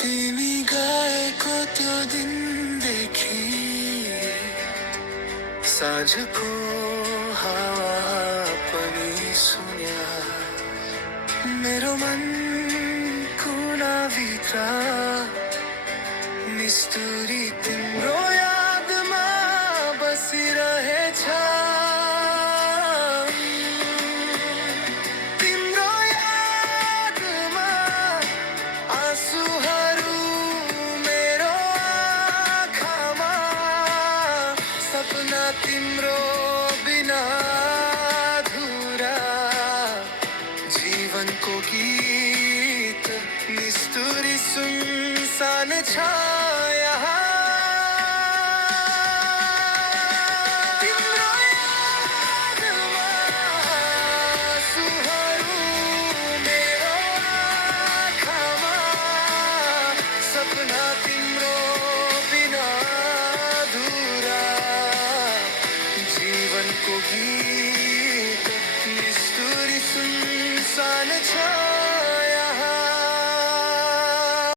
तिमी गएको त्यो दिनदेखि साँझको हावा पनि सुन्या मेरो मन कुनाभित्र निष्ठुरी तिम्रो यादमा बसिरहेछ। तिम्रो यादमा आँसुहरू मेरो आँखामा, सपना तिम्रो बिना अधुरा, जीवनको गीत निष्ठुरी सुनसान छ यहाँ। तिम्रो यादमा आँसुहरू मेरो आँखामा, सपना तिम्रो बिना अधुरा, जीवनको गीत निष्ठुरी सुनसान छ।